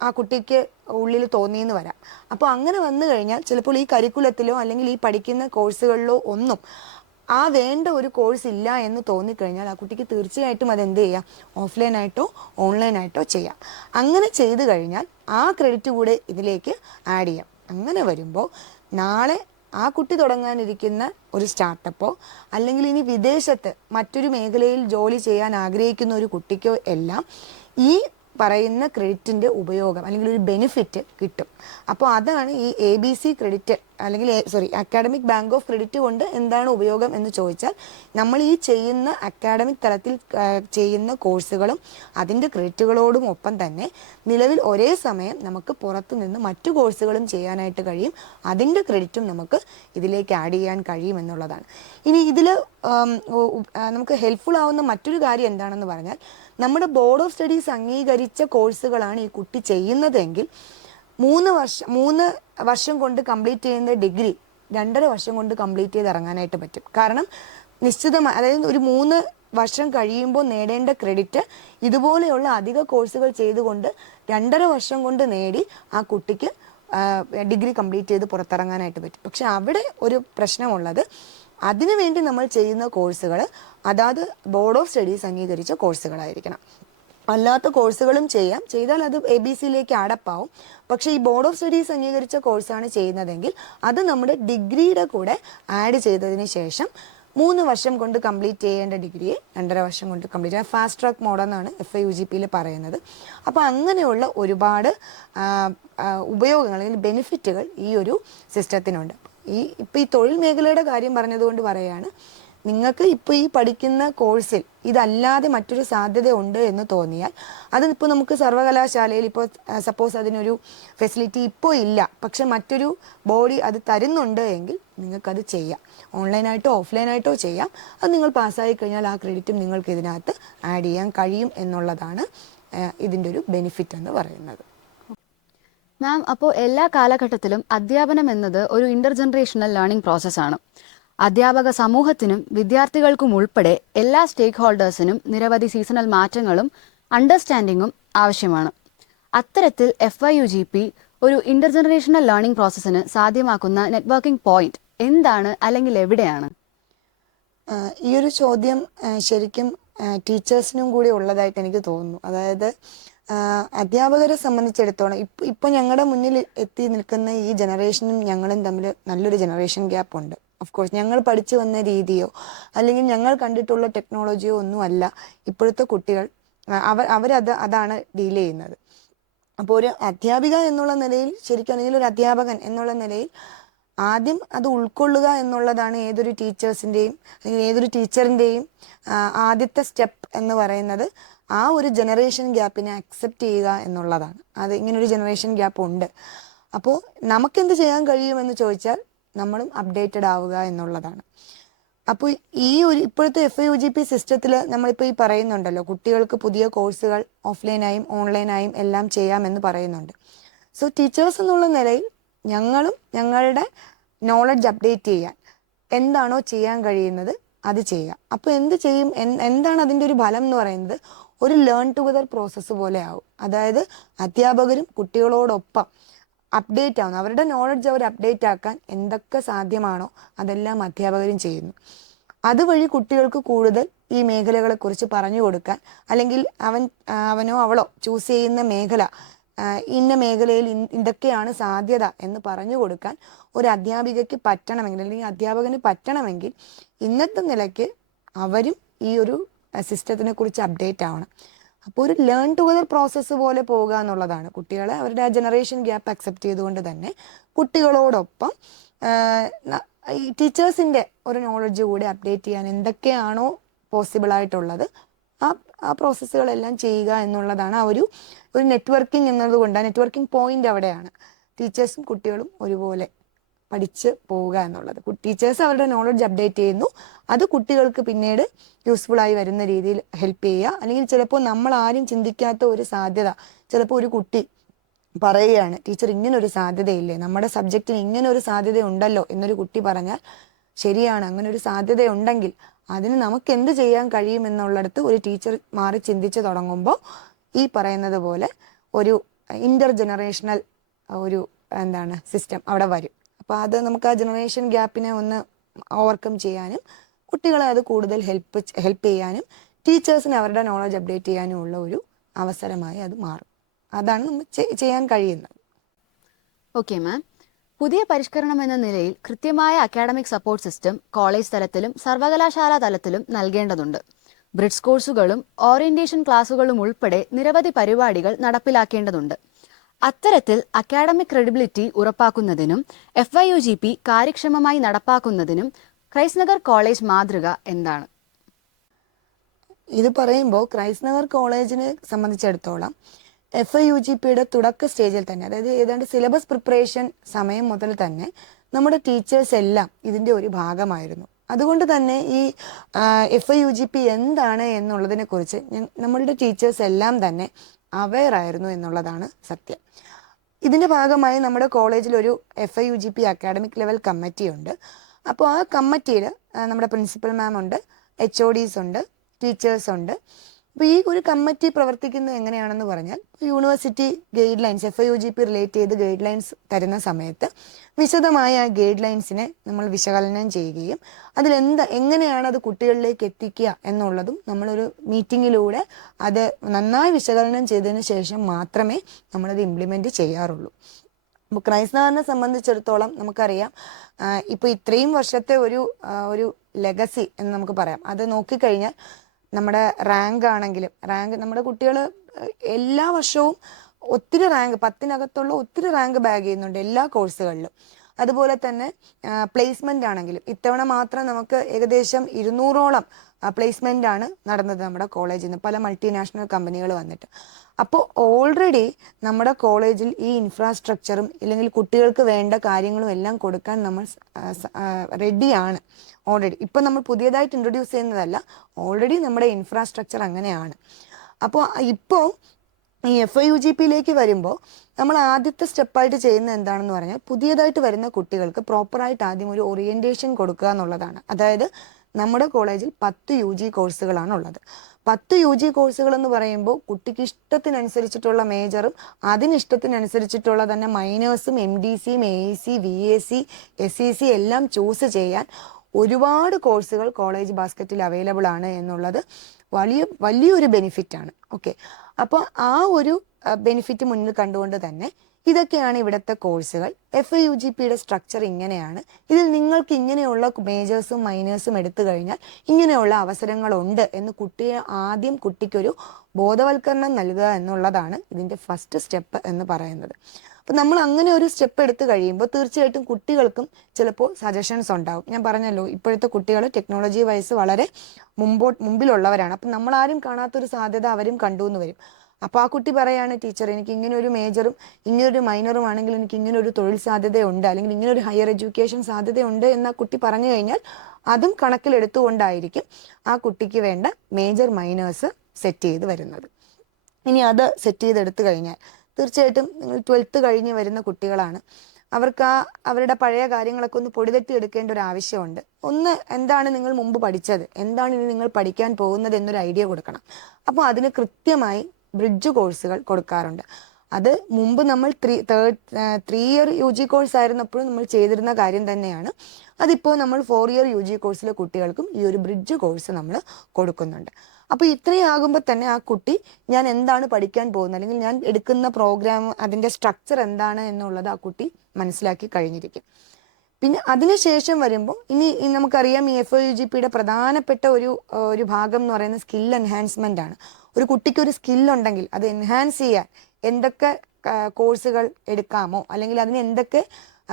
ആ കുട്ടിക്ക് ഉള്ളിൽ തോന്നിയെന്ന് വരാം. അപ്പോൾ അങ്ങനെ വന്നു കഴിഞ്ഞാൽ ചിലപ്പോൾ ഈ കരിക്കുലത്തിലോ അല്ലെങ്കിൽ ഈ പഠിക്കുന്ന കോഴ്സുകളിലോ ഒന്നും ആ വേണ്ട ഒരു കോഴ്സ് ഇല്ല എന്ന് തോന്നിക്കഴിഞ്ഞാൽ ആ കുട്ടിക്ക് തീർച്ചയായിട്ടും അതെന്ത് ചെയ്യാം, ഓഫ്ലൈനായിട്ടോ ഓൺലൈനായിട്ടോ ചെയ്യാം. അങ്ങനെ ചെയ്തു കഴിഞ്ഞാൽ ആ ക്രെഡിറ്റ് കൂടെ ഇതിലേക്ക് ആഡ് ചെയ്യാം. അങ്ങനെ വരുമ്പോൾ നാളെ ആ കുട്ടി തുടങ്ങാനിരിക്കുന്ന ഒരു സ്റ്റാർട്ടപ്പോ അല്ലെങ്കിൽ ഇനി വിദേശത്ത് മറ്റൊരു മേഖലയിൽ ജോലി ചെയ്യാൻ ആഗ്രഹിക്കുന്ന ഒരു കുട്ടിക്കോ എല്ലാം ഈ പറയുന്ന ക്രെഡിറ്റിൻ്റെ ഉപയോഗം അല്ലെങ്കിൽ ഒരു ബെനിഫിറ്റ് കിട്ടും. അപ്പോൾ അതാണ് ഈ ABC ക്രെഡിറ്റ് അല്ലെങ്കിൽ അക്കാഡമിക് ബാങ്ക് ഓഫ് ക്രെഡിറ്റ് കൊണ്ട് എന്താണ് ഉപയോഗം എന്ന് ചോദിച്ചാൽ, നമ്മൾ ഈ ചെയ്യുന്ന അക്കാഡമിക് തലത്തിൽ ചെയ്യുന്ന കോഴ്സുകളും അതിൻ്റെ ക്രെഡിറ്റുകളോടും ഒപ്പം തന്നെ നിലവിൽ ഒരേ സമയം നമുക്ക് പുറത്തു നിന്ന് മറ്റു കോഴ്സുകളും ചെയ്യാനായിട്ട് കഴിയും. അതിൻ്റെ ക്രെഡിറ്റും നമുക്ക് ഇതിലേക്ക് ആഡ് ചെയ്യാൻ കഴിയും എന്നുള്ളതാണ്. ഇനി ഇതിൽ നമുക്ക് ഹെൽപ്ഫുൾ ആവുന്ന മറ്റൊരു കാര്യം എന്താണെന്ന് പറഞ്ഞാൽ, നമ്മുടെ ബോർഡ് ഓഫ് സ്റ്റഡീസ് അംഗീകരിച്ച കോഴ്സുകളാണ് ഈ കുട്ടി ചെയ്യുന്നതെങ്കിൽ 3 വർഷം കൊണ്ട് കംപ്ലീറ്റ് ചെയ്യുന്ന ഡിഗ്രി 2.5 വർഷം കൊണ്ട് കംപ്ലീറ്റ് ചെയ്ത് ഇറങ്ങാനായിട്ട് പറ്റും. കാരണം നിശ്ചിതമായി, അതായത് ഒരു 3 വർഷം കഴിയുമ്പോൾ നേടേണ്ട ക്രെഡിറ്റ് ഇതുപോലെയുള്ള അധിക കോഴ്സുകൾ ചെയ്തുകൊണ്ട് 2.5 വർഷം കൊണ്ട് നേടി ആ കുട്ടിക്ക് ഡിഗ്രി കംപ്ലീറ്റ് ചെയ്ത് പുറത്തിറങ്ങാനായിട്ട് പറ്റും. പക്ഷെ അവിടെ ഒരു പ്രശ്നമുള്ളത്, അതിനുവേണ്ടി നമ്മൾ ചെയ്യുന്ന കോഴ്സുകൾ അതാത് ബോർഡ് ഓഫ് സ്റ്റഡീസ് അംഗീകരിച്ച കോഴ്സുകളായിരിക്കണം. അല്ലാത്ത കോഴ്സുകളും ചെയ്താൽ അത് ABC-യിലേക്ക് ആഡപ്പാവും. പക്ഷേ ഈ ബോർഡ് ഓഫ് സ്റ്റഡീസ് അംഗീകരിച്ച കോഴ്സാണ് ചെയ്യുന്നതെങ്കിൽ അത് നമ്മുടെ ഡിഗ്രിയുടെ കൂടെ ആഡ് ചെയ്തതിന് ശേഷം 3 വർഷം കൊണ്ട് കംപ്ലീറ്റ് ചെയ്യേണ്ട ഡിഗ്രിയെ 2.5 വർഷം കൊണ്ട് കംപ്ലീറ്റ് ചെയ്യാം. ഫാസ്റ്റ് ട്രാക്ക് മോഡെന്നാണ് FIUGP-യിൽ പറയുന്നത്. അപ്പോൾ അങ്ങനെയുള്ള ഒരുപാട് ഉപയോഗങ്ങൾ അല്ലെങ്കിൽ ബെനിഫിറ്റുകൾ ഈ ഒരു സിസ്റ്റത്തിനുണ്ട്. ഇപ്പോൾ ഈ തൊഴിൽ മേഖലയുടെ കാര്യം പറഞ്ഞതുകൊണ്ട് പറയുകയാണ്, നിങ്ങൾക്ക് ഇപ്പോൾ ഈ പഠിക്കുന്ന കോഴ്സിൽ ഇതല്ലാതെ മറ്റൊരു സാധ്യത ഉണ്ട് എന്ന് തോന്നിയാൽ, അതിപ്പോൾ നമുക്ക് സർവകലാശാലയിൽ ഇപ്പോൾ സപ്പോസ് അതിനൊരു ഫെസിലിറ്റി ഇപ്പോൾ ഇല്ല, പക്ഷെ മറ്റൊരു ബോഡി അത് തരുന്നുണ്ട് എങ്കിൽ നിങ്ങൾക്കത് ചെയ്യാം. ഓൺലൈനായിട്ടോ ഓഫ്ലൈനായിട്ടോ ചെയ്യാം. അത് നിങ്ങൾ പാസ്സായി കഴിഞ്ഞാൽ ആ ക്രെഡിറ്റും നിങ്ങൾക്ക് ഇതിനകത്ത് ആഡ് ചെയ്യാൻ കഴിയും എന്നുള്ളതാണ് ഇതിൻ്റെ ഒരു ബെനിഫിറ്റ് എന്ന് പറയുന്നത്. മാം, അപ്പോൾ എല്ലാ കാലഘട്ടത്തിലും അധ്യാപനം എന്നത് ഒരു ഇന്റർജനറേഷണൽ ലേണിംഗ് പ്രോസസ്സാണ്. അധ്യാപക സമൂഹത്തിനും വിദ്യാർത്ഥികൾക്കും ഉൾപ്പെടെ എല്ലാ സ്റ്റേക്ക് ഹോൾഡേഴ്സിനും നിരവധി സീസണൽ മാറ്റങ്ങളും അണ്ടർസ്റ്റാൻഡിങ്ങും ആവശ്യമാണ്. അത്തരത്തിൽ FIUGP ഒരു ഇന്റർജനറേഷണൽ ലേണിംഗ് പ്രോസസ്സിന് സാധ്യമാക്കുന്ന നെറ്റ്വർക്കിംഗ് പോയിന്റ് എന്താണ്, അല്ലെങ്കിൽ എവിടെയാണ്? ഈ ഒരു ചോദ്യം ശരിക്കും ടീച്ചേഴ്സിനും കൂടി ഉള്ളതായിട്ട് എനിക്ക് തോന്നുന്നു. അതായത് അധ്യാപകരെ സംബന്ധിച്ചിടത്തോളം ഇപ്പൊ ഞങ്ങളുടെ മുന്നിൽ എത്തി നിൽക്കുന്ന ഈ ജനറേഷനും ഞങ്ങളും തമ്മിൽ നല്ലൊരു ജനറേഷൻ ഗ്യാപ്പ് ഉണ്ട്. ഓഫ് കോഴ്സ് ഞങ്ങൾ പഠിച്ചു വന്ന രീതിയോ അല്ലെങ്കിൽ ഞങ്ങൾ കണ്ടിട്ടുള്ള ടെക്നോളജിയോ ഒന്നും അല്ല ഇപ്പോഴത്തെ കുട്ടികൾ. അതാണ് ഡീൽ ചെയ്യുന്നത്. അപ്പോൾ ഒരു അധ്യാപിക എന്നുള്ള നിലയിൽ, ശരിക്കും അല്ലെങ്കിൽ ഒരു അധ്യാപകൻ എന്നുള്ള നിലയിൽ ആദ്യം അത് ഉൾക്കൊള്ളുക എന്നുള്ളതാണ് ഏതൊരു ടീച്ചേഴ്സിൻ്റെയും അല്ലെങ്കിൽ ഏതൊരു ടീച്ചറിൻ്റെയും ആദ്യത്തെ സ്റ്റെപ്പ് എന്ന് പറയുന്നത്. ആ ഒരു ജനറേഷൻ ഗ്യാപ്പിനെ അക്സെപ്റ്റ് ചെയ്യുക എന്നുള്ളതാണ്. അത് ഇങ്ങനൊരു ജനറേഷൻ ഗ്യാപ്പ് ഉണ്ട്. അപ്പോൾ നമുക്കെന്ത് ചെയ്യാൻ കഴിയുമെന്ന് ചോദിച്ചാൽ നമ്മളും അപ്ഡേറ്റഡ് ആവുക എന്നുള്ളതാണ്. അപ്പോൾ ഇപ്പോഴത്തെ FIUGP സിസ്റ്റത്തിൽ നമ്മളിപ്പോൾ ഈ പറയുന്നുണ്ടല്ലോ, കുട്ടികൾക്ക് പുതിയ കോഴ്സുകൾ ഓഫ്ലൈനായും ഓൺലൈനായും എല്ലാം ചെയ്യാമെന്ന് പറയുന്നുണ്ട്. സോ ടീച്ചേഴ്സ് എന്നുള്ള നിലയിൽ ഞങ്ങളും ഞങ്ങളുടെ നോളജ് അപ്ഡേറ്റ് ചെയ്യാൻ എന്താണോ ചെയ്യാൻ കഴിയുന്നത് അത് ചെയ്യുക. അപ്പോൾ എന്ത് ചെയ്യും, എന്താണ് അതിൻ്റെ ഒരു ഫലം എന്ന് പറയുന്നത്, ഒരു ലേൺ ടുഗദർ പ്രോസസ്സ് പോലെ ആവും. അതായത് അധ്യാപകരും കുട്ടികളോടൊപ്പം അപ്ഡേറ്റ് ആവുന്നു. അവരുടെ നോളജ് അവർ അപ്ഡേറ്റ് ആക്കാൻ എന്തൊക്കെ സാധ്യമാണോ അതെല്ലാം അധ്യാപകരും ചെയ്യുന്നു. അതുവഴി കുട്ടികൾക്ക് കൂടുതൽ ഈ മേഖലകളെക്കുറിച്ച് പറഞ്ഞു കൊടുക്കാൻ, അല്ലെങ്കിൽ അവനോ അവളോ ചൂസ് ചെയ്യുന്ന മേഖല, ഇന്ന മേഖലയിൽ ഇതൊക്കെയാണ് സാധ്യത എന്ന് പറഞ്ഞു കൊടുക്കാൻ ഒരു അധ്യാപികയ്ക്ക് പറ്റണമെങ്കിൽ, അല്ലെങ്കിൽ അധ്യാപകന് പറ്റണമെങ്കിൽ ഇന്നത്തെ നിലയ്ക്ക് അവരും ഈ ഒരു സിസ്റ്റത്തിനെ കുറിച്ച് അപ്ഡേറ്റ് ആവണം. അപ്പോൾ ഒരു ലേൺ ടുഗദർ പ്രോസസ്സ് പോലെ പോകുക എന്നുള്ളതാണ്. കുട്ടികളെ അവരുടെ ആ ജനറേഷൻ ഗ്യാപ്പ് അക്സെപ്റ്റ് ചെയ്തുകൊണ്ട് തന്നെ കുട്ടികളോടൊപ്പം ഈ ടീച്ചേഴ്സിൻ്റെ ഒരു നോളജ് കൂടി അപ്ഡേറ്റ് ചെയ്യാൻ എന്തൊക്കെയാണോ പോസിബിൾ ആയിട്ടുള്ളത് ആ പ്രോസസ്സുകളെല്ലാം ചെയ്യുക എന്നുള്ളതാണ്. ഒരു നെറ്റ്വർക്കിംഗ് എന്നതുകൊണ്ട് ആ നെറ്റ്വർക്കിംഗ് പോയിന്റ് അവിടെയാണ്. ടീച്ചേഴ്സും കുട്ടികളും ഒരുപോലെ പഠിച്ച് പോവുക എന്നുള്ളത്. ടീച്ചേഴ്സ് അവരുടെ നോളജ് അപ്ഡേറ്റ് ചെയ്യുന്നു, അത് കുട്ടികൾക്ക് പിന്നീട് യൂസ്ഫുൾ ആയി വരുന്ന രീതിയിൽ ഹെൽപ്പ് ചെയ്യുക. അല്ലെങ്കിൽ ചിലപ്പോൾ നമ്മൾ ആരും ചിന്തിക്കാത്ത ഒരു സാധ്യത, ചിലപ്പോൾ ഒരു കുട്ടി പറയുകയാണ്, ടീച്ചർ ഇങ്ങനൊരു സാധ്യതയില്ലേ, നമ്മുടെ സബ്ജക്റ്റിന് ഇങ്ങനെ ഒരു സാധ്യത ഉണ്ടല്ലോ എന്നൊരു കുട്ടി പറഞ്ഞാൽ, ശരിയാണ്, അങ്ങനെ ഒരു സാധ്യത ഉണ്ടെങ്കിൽ അതിന് നമുക്ക് എന്ത് ചെയ്യാൻ കഴിയുമെന്നുള്ളിടത്ത് ഒരു ടീച്ചർ മാറി ചിന്തിച്ച് തുടങ്ങുമ്പോൾ ഈ പറയുന്നത് പോലെ ഒരു ഇന്റർ ജനറേഷണൽ ഒരു സിസ്റ്റം അവിടെ വരും. അപ്പോൾ അത് നമുക്ക് ആ ജനറേഷൻ ഗ്യാപ്പിനെ ഒന്ന് ഓവർകം ചെയ്യാനും കുട്ടികളെ അത് കൂടുതൽ ഹെൽപ്പ് ചെയ്യാനും ടീച്ചേഴ്സിന് അവരുടെ നോളജ് അപ്ഡേറ്റ് ചെയ്യാനും ഉള്ള ഒരു അവസരമായി അത് മാറും. അതാണ് നമ്മൾ ചെയ്യാൻ കഴിയുന്നത്. ഓക്കെ മാം, പുതിയ പരിഷ്കരണം എന്ന നിലയിൽ കൃത്യമായ അക്കാഡമിക് സപ്പോർട്ട് സിസ്റ്റം കോളേജ് തലത്തിലും സർവകലാശാല തലത്തിലും നൽകേണ്ടതുണ്ട്. ബ്രിഡ്ജ് കോഴ്സുകളും ഓറിയന്റേഷൻ ക്ലാസുകളും ഉൾപ്പെടെ നിരവധി പരിപാടികൾ നടപ്പിലാക്കേണ്ടതുണ്ട്. അത്തരത്തിൽ അക്കാഡമിക് ക്രെഡിബിലിറ്റി ഉറപ്പാക്കുന്നതിനും FYUGP കാര്യക്ഷമമായി നടപ്പാക്കുന്നതിനും ക്രൈസ്റ്റ് നഗർ കോളേജ് മാതൃക എന്താണ്? ഇത് പറയുമ്പോൾ ക്രൈസ്റ്റ് നഗർ കോളേജിനെ സംബന്ധിച്ചിടത്തോളം FYUGPയുടെ തുടക്ക സ്റ്റേജിൽ തന്നെ, അതായത് ഏതാണ്ട് സിലബസ് പ്രിപ്പറേഷൻ സമയം മുതൽ തന്നെ നമ്മുടെ ടീച്ചേഴ്സ് എല്ലാം ഇതിൻ്റെ ഒരു ഭാഗമായിരുന്നു. അതുകൊണ്ട് തന്നെ ഈ FYUGP എന്താണ് എന്നുള്ളതിനെ കുറിച്ച് നമ്മളുടെ ടീച്ചേഴ്സ് എല്ലാം തന്നെ അവെയർ ആയിരുന്നു എന്നുള്ളതാണ് സത്യം. ഇതിൻ്റെ ഭാഗമായി നമ്മുടെ കോളേജിൽ ഒരു FYUGP അക്കാഡമിക് ലെവൽ കമ്മിറ്റി ഉണ്ട്. അപ്പോൾ ആ കമ്മിറ്റിയിൽ നമ്മുടെ പ്രിൻസിപ്പൽ മാം ഉണ്ട്, HODs ഉണ്ട്, ടീച്ചേഴ്സ് ഉണ്ട്. അപ്പോൾ ഈ ഒരു കമ്മിറ്റി പ്രവർത്തിക്കുന്നത് എങ്ങനെയാണെന്ന് പറഞ്ഞാൽ, university guide lines FYUGP relate ചെയ്ത് ഗൈഡ് ലൈൻസ് തരുന്ന സമയത്ത് വിശദമായ ആ ഗൈഡ് ലൈൻസിനെ നമ്മൾ വിശകലനം ചെയ്യുകയും എങ്ങനെയാണ് അത് കുട്ടികളിലേക്ക് എത്തിക്കുക എന്നുള്ളതും നമ്മളൊരു മീറ്റിങ്ങിലൂടെ അത് നന്നായി വിശകലനം ചെയ്തതിന് ശേഷം മാത്രമേ നമ്മളത് ഇംപ്ലിമെൻറ്റ് ചെയ്യാറുള്ളൂ. അപ്പോൾ ക്രൈസ്റ്റ് നഗറിനെ സംബന്ധിച്ചിടത്തോളം നമുക്കറിയാം, ഇപ്പോൾ ഇത്രയും വർഷത്തെ ഒരു ലെഗസി എന്ന് നമുക്ക് പറയാം. അത് നോക്കിക്കഴിഞ്ഞാൽ നമ്മുടെ റാങ്ക് ആണെങ്കിലും, നമ്മുടെ കുട്ടികൾ എല്ലാ വർഷവും ഒത്തിരി റാങ്ക്, 10-നകത്തുള്ള ഒത്തിരി റാങ്ക് ബാഗ് ചെയ്യുന്നുണ്ട് എല്ലാ കോഴ്സുകളിലും. അതുപോലെ തന്നെ പ്ലേസ്മെന്റ് ആണെങ്കിലും ഇത്തവണ മാത്രം നമുക്ക് ഏകദേശം 200ഓളം പ്ലേസ്മെന്റ് ആണ് നടന്നത് നമ്മുടെ കോളേജിൽ നിന്ന്, പല മൾട്ടിനാഷണൽ കമ്പനികൾ വന്നിട്ട്. അപ്പോൾ ഓൾറെഡി നമ്മുടെ കോളേജിൽ ഈ ഇൻഫ്രാസ്ട്രക്ചറും ഇല്ലെങ്കിൽ കുട്ടികൾക്ക് വേണ്ട കാര്യങ്ങളും എല്ലാം കൊടുക്കാൻ നമ്മൾ റെഡിയാണ് ഓൾറെഡി. ഇപ്പം നമ്മൾ പുതിയതായിട്ട് ഇൻട്രൊഡ്യൂസ് ചെയ്യുന്നതല്ല, ഓൾറെഡി നമ്മുടെ ഇൻഫ്രാസ്ട്രക്ചർ അങ്ങനെയാണ്. അപ്പോൾ ഇപ്പോൾ ഈ FYUGPയിലേക്ക് വരുമ്പോൾ നമ്മൾ ആദ്യത്തെ സ്റ്റെപ്പായിട്ട് ചെയ്യുന്നത് എന്താണെന്ന് പറഞ്ഞാൽ, പുതിയതായിട്ട് വരുന്ന കുട്ടികൾക്ക് പ്രോപ്പറായിട്ട് ആദ്യം ഒരു ഓറിയന്റേഷൻ കൊടുക്കുക എന്നുള്ളതാണ്. അതായത് നമ്മുടെ കോളേജിൽ 10 UG കോഴ്സുകളാണ് ഉള്ളത്. 10 UG കോഴ്സുകൾ എന്ന് പറയുമ്പോൾ കുട്ടിക്ക് ഇഷ്ടത്തിനനുസരിച്ചിട്ടുള്ള മേജറും അതിനിഷ്ടത്തിനനുസരിച്ചിട്ടുള്ള തന്നെ മൈനേഴ്സും MDCയും AEC VAC SEC എല്ലാം ചൂസ് ചെയ്യാൻ ഒരുപാട് കോഴ്സുകൾ കോളേജ് ബാസ്ക്കറ്റിൽ അവൈലബിൾ ആണ് എന്നുള്ളത് വലിയൊരു ബെനിഫിറ്റാണ്. ഓക്കെ, അപ്പോൾ ആ ഒരു ബെനിഫിറ്റ് മുന്നിൽ കണ്ടുകൊണ്ട് തന്നെ ഇതൊക്കെയാണ് ഇവിടുത്തെ കോഴ്സുകൾ. FYUGPയുടെ സ്ട്രക്ചർ ഇങ്ങനെയാണ്. ഇതിൽ നിങ്ങൾക്ക് ഇങ്ങനെയുള്ള മേജേഴ്സും മൈനേഴ്സും എടുത്തു കഴിഞ്ഞാൽ ഇങ്ങനെയുള്ള അവസരങ്ങളുണ്ട് എന്ന് കുട്ടിക്കൊരു ബോധവൽക്കരണം നൽകുക എന്നുള്ളതാണ് ഇതിൻ്റെ ഫസ്റ്റ് സ്റ്റെപ്പ് എന്ന് പറയുന്നത്. അപ്പം നമ്മൾ അങ്ങനെ ഒരു സ്റ്റെപ്പ് എടുത്തു കഴിയുമ്പോൾ തീർച്ചയായിട്ടും കുട്ടികൾക്കും ചിലപ്പോൾ സജഷൻസ് ഉണ്ടാവും. ഞാൻ പറഞ്ഞല്ലോ, ഇപ്പോഴത്തെ കുട്ടികൾ ടെക്നോളജി വൈസ് വളരെ മുമ്പിലുള്ളവരാണ്. അപ്പം നമ്മളാരും കാണാത്തൊരു സാധ്യത അവരും കണ്ടു എന്ന് വരും. അപ്പോൾ ആ കുട്ടി പറയാണ്, ടീച്ചർ എനിക്ക് ഇങ്ങനെ ഒരു മേജറും ഇങ്ങനൊരു മൈനറും ആണെങ്കിൽ എനിക്ക് ഇങ്ങനെ ഒരു തൊഴിൽ സാധ്യതയുണ്ട്, അല്ലെങ്കിൽ ഇങ്ങനെ ഒരു ഹയർ എഡ്യൂക്കേഷൻ സാധ്യതയുണ്ട് എന്ന് ആ കുട്ടി പറഞ്ഞു കഴിഞ്ഞാൽ അതും കണക്കിലെടുത്തുകൊണ്ടായിരിക്കും ആ കുട്ടിക്ക് വേണ്ട മേജർ മൈനേഴ്സ് സെറ്റ് ചെയ്ത് വരുന്നത്. ഇനി അത് സെറ്റ് ചെയ്തെടുത്തു കഴിഞ്ഞാൽ തീർച്ചയായിട്ടും നിങ്ങൾ 12th കഴിഞ്ഞ് വരുന്ന കുട്ടികളാണ്. അവർക്ക് അവരുടെ പഴയ കാര്യങ്ങളൊക്കെ ഒന്ന് പൊടിതട്ടി എടുക്കേണ്ട ഒരു ആവശ്യമുണ്ട്. ഒന്ന്, എന്താണ് നിങ്ങൾ മുമ്പ് പഠിച്ചത്, എന്താണ് ഇനി നിങ്ങൾ പഠിക്കാൻ പോകുന്നത് എന്നൊരു ഐഡിയ കൊടുക്കണം. അപ്പോൾ അതിന് കൃത്യമായി ബ്രിഡ്ജ് കോഴ്സുകൾ കൊടുക്കാറുണ്ട്. അത് മുമ്പ് നമ്മൾ 3 ഇയർ UG കോഴ്സ് ആയിരുന്നപ്പോഴും നമ്മൾ ചെയ്തിരുന്ന കാര്യം തന്നെയാണ്. അതിപ്പോൾ നമ്മൾ 4 ഇയർ UG കോഴ്സിലെ കുട്ടികൾക്കും ഈ ഒരു ബ്രിഡ്ജ് കോഴ്സ് നമ്മൾ കൊടുക്കുന്നുണ്ട്. അപ്പോൾ ഇത്രയും ആകുമ്പോൾ തന്നെ ആ കുട്ടി ഞാൻ എന്താണ് പഠിക്കാൻ പോകുന്നത്, അല്ലെങ്കിൽ ഞാൻ എടുക്കുന്ന പ്രോഗ്രാം അതിൻ്റെ സ്ട്രക്ചർ എന്താണ് എന്നുള്ളത് ആ കുട്ടി മനസ്സിലാക്കി കഴിഞ്ഞിരിക്കും. പിന്നെ അതിനുശേഷം വരുമ്പോൾ ഇനി നമുക്കറിയാം ഈ FIUGPയുടെ പ്രധാനപ്പെട്ട ഒരു ഭാഗം എന്ന് പറയുന്നത് സ്കിൽ എൻഹാൻസ്മെന്റ് ആണ്. ഒരു കുട്ടിക്ക് ഒരു സ്കില്ലുണ്ടെങ്കിൽ അത് എൻഹാൻസ് ചെയ്യാൻ എന്തൊക്കെ കോഴ്സുകൾ എടുക്കാമോ, അല്ലെങ്കിൽ അതിന് എന്തൊക്കെ